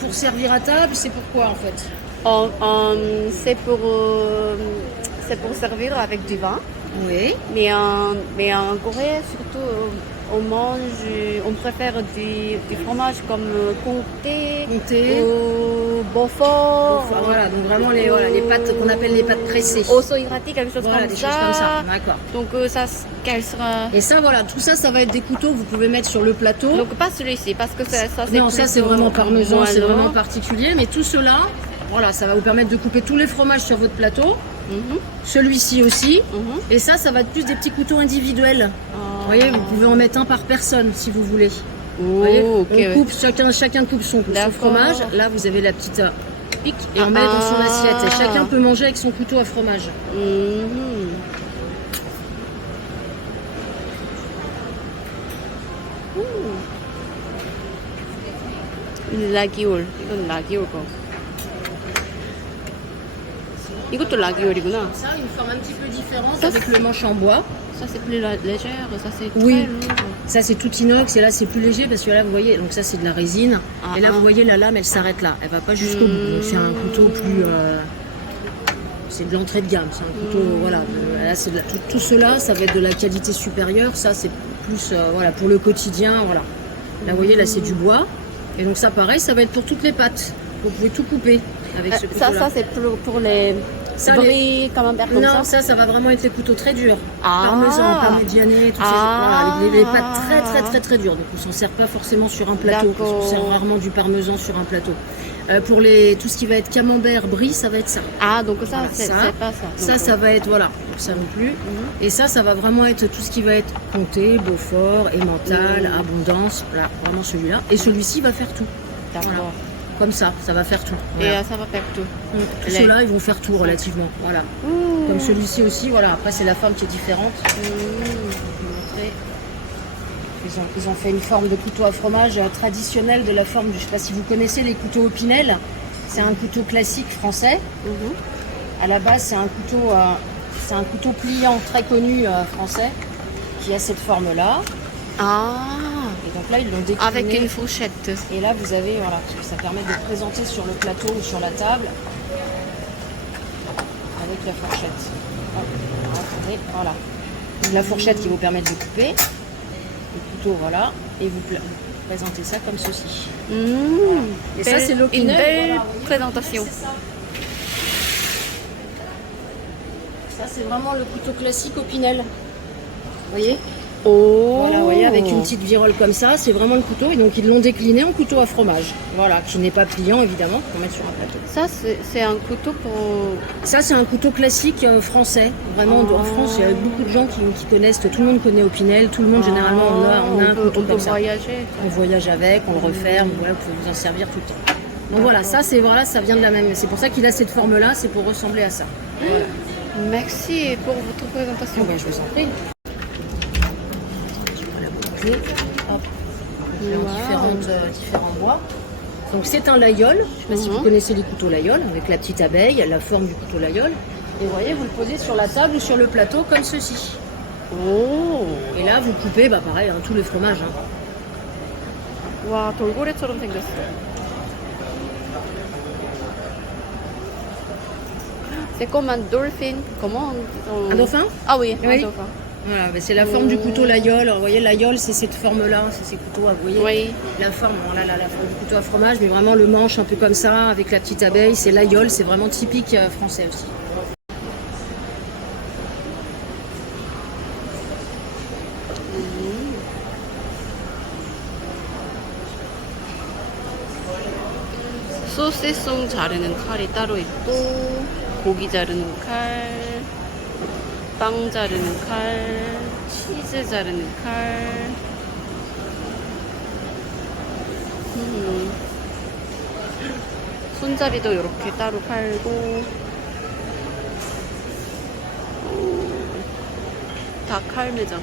pour servir à table, c'est pourquoi en fait? C'est pour servir avec du vin. Oui. Mais en Corée, surtout, on préfère du fromage comme comté Comté. ou Beaufort. Voilà, donc vraiment les pâtes qu'on appelle les pâtes pressées. Osso irati, quelque chose Voilà, comme des ça. choses comme ça. D'accord. Donc quelle sera... Et ça, voilà, tout ça, ça va être des couteaux que vous pouvez mettre sur le plateau. Donc pas celui-ci, parce que ça c'est Non, ça c'est plutôt vraiment parmesan, c'est moelleux. vraiment particulier. Mais tout cela, voilà, ça va vous permettre de couper tous les fromages sur votre plateau. Celui-ci aussi. Et ça va être plus des petits couteaux individuels. Vous voyez, vous pouvez en mettre un par personne si vous voulez. Vous voyez, Oh, ok, on coupe, chacun coupe son fromage. Là, vous avez la petite pique et on met dans son assiette. Et chacun peut manger avec son couteau à fromage. 라기올. 이건 라기올 거. 이것도 라기올이구나. Ça, une forme un petit peu différente avec le manche en bois. Ça c'est plus légère, ça c'est Oui. très lourd. Ça c'est tout inox et là c'est plus léger parce que là vous voyez, donc ça c'est de la résine. Et là vous voyez la lame elle s'arrête là, elle va pas jusqu'au bout. Donc c'est un couteau plus... c'est de l'entrée de gamme, c'est un couteau, voilà. Là, tout cela, ça va être de la qualité supérieure. Ça c'est plus voilà, pour le quotidien, voilà. Là vous voyez, là c'est du bois. Et donc ça pareil, ça va être pour toutes les pâtes. Vous pouvez tout couper avec ce couteau-là. Ça c'est pour les bris, camembert comme Non, ça. ça va vraiment être les couteaux très durs. Ah. Parmesan, parmigiané, tout ça. Voilà, les pâtes très dures. Donc on s'en sert pas forcément sur un plateau. Parce qu'on sert rarement du parmesan sur un plateau. Pour tout ce qui va être camembert, brie, ça va être ça. Ah, donc ça, Voilà, c'est pas ça. Ça va être, voilà, donc ça non plus. Et ça va vraiment être tout ce qui va être comté, Beaufort, Emmental, Abondance. Voilà, vraiment celui-là. Et celui-ci va faire tout. D'accord. Voilà. Comme ça va faire tout. Et Voilà. ça va faire tout. Tous ceux-là, ils vont faire tout relativement. Voilà. Comme celui-ci aussi, voilà. Après, c'est la forme qui est différente. Je vais vous montrer. Ils ont fait une forme de couteau à fromage traditionnelle de la forme, je ne sais pas si vous connaissez les couteaux Opinel. C'est un couteau classique français. À la base, c'est un couteau pliant très connu français qui a cette forme-là. Ah, Et donc là, ils l'ont décliné. avec une fourchette. Et là, vous avez, voilà, parce que ça permet de le présenter sur le plateau ou sur la table avec la fourchette. Hop, attendez, voilà. La fourchette qui vous permet de le couper. Le couteau, voilà. Et vous présentez ça comme ceci. Et ça, c'est l'Opinel. Une belle Voilà, présentation. c'est ça. Ça, c'est vraiment le couteau classique Opinel. Vous voyez? Oh. Voilà, vous voyez, avec une petite virole comme ça, c'est vraiment le couteau. Et donc, ils l'ont décliné en couteau à fromage. Voilà, qui n'est pas pliant, évidemment, pour mettre sur un plateau. Ça, c'est un couteau pour... Ça, c'est un couteau classique français. Vraiment, en France, il y a beaucoup de gens qui connaissent. Tout le monde connaît Opinel. Tout le monde, généralement, on a un couteau comme ça. Voyager. On voyage avec, on le referme. Voilà, vous pouvez vous en servir tout le temps. Donc voilà, ça, ça vient de la même. C'est pour ça qu'il a cette forme-là, c'est pour ressembler à ça. Voilà. Merci pour votre présentation. Ben, je vous en prie. Hop. Différents bois. Donc c'est un laïol. Je ne sais pas si vous connaissez les couteaux laïol, avec la petite abeille, la forme du couteau laïol. Et vous voyez, vous le posez sur la table ou sur le plateau comme ceci. Oh. Et là, vous coupez, pareil, tous les fromages. 와, 돌고래처럼 생겼어. C'est comme un dolphin. Comment Un dauphin? Ah oui, Oui. un dauphin. Voilà, c'est la forme du couteau laïol. Alors, vous voyez, laïol, c'est cette forme-là, c'est ces couteaux, vous voyez. Oui. La forme, voilà, la forme du couteau à fromage, mais vraiment le manche un peu comme ça, avec la petite abeille, c'est laïol, c'est vraiment typique français aussi. 소시송 자르는 칼이 따로 있고 고기 자르는 칼, 빵 자르는 칼, 치즈 자르는 칼. 손잡이도 이렇게 따로 팔고 다 칼 매장.